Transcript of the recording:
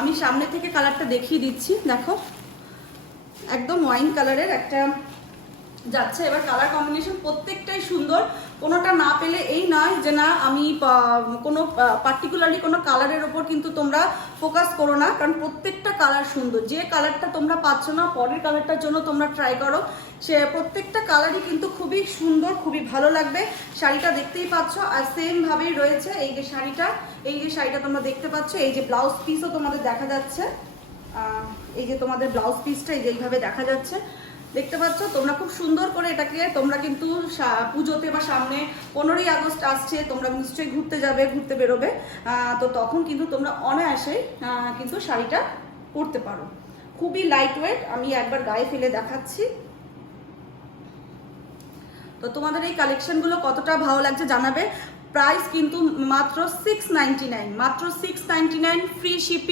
আমি সামনে থেকে কালারটা দেখিয়ে দিচ্ছি, দেখো একদম ওয়াইন কালারের একটা যাচ্ছে। এবার কালার কম্বিনেশন প্রত্যেকটাই সুন্দর, কোনোটা না পেলে এই নয় যে না আমি কোনো পার্টিকুলারলি কোনো কালারের ওপর কিন্তু তোমরা ফোকাস করো না, কারণ প্রত্যেকটা কালার সুন্দর। যে কালারটা তোমরা পাচ্ছ না পরের কালারটার জন্য তোমরা ট্রাই করো, সে প্রত্যেকটা কালারই কিন্তু খুবই সুন্দর, খুবই ভালো লাগবে। শাড়িটা দেখতেই পাচ্ছ আর সেম ভাবেই রয়েছে এই যে শাড়িটা তোমরা দেখতে পাচ্ছ। এই যে ব্লাউজ পিসও তোমাদের দেখা যাচ্ছে, এই যে তোমাদের ব্লাউজ পিসটা এই যে এইভাবে দেখা যাচ্ছে, দেখতে পাচ্ছ তোমরা খুব সুন্দর করে এটাকে তোমরা কিন্তু পুজোতে বা সামনে 15ই আগস্ট আসছে, তোমরা নিশ্চয়ই ঘুরতে যাবে, ঘুরতে বেরোবে, তো তখন কিন্তু তোমরা অনায়াসেই কিন্তু শাড়িটা পরতে পারো। খুবই লাইট ওয়েট, আমি একবার গায়ে ফেলে দেখাচ্ছি। তো তোমাদের এই কালেকশনগুলো কতটা ভালো লাগছে জানাবে। প্রাইস কিন্তু মাত্র 699, মাত্র 699, ফ্রি শিপিং।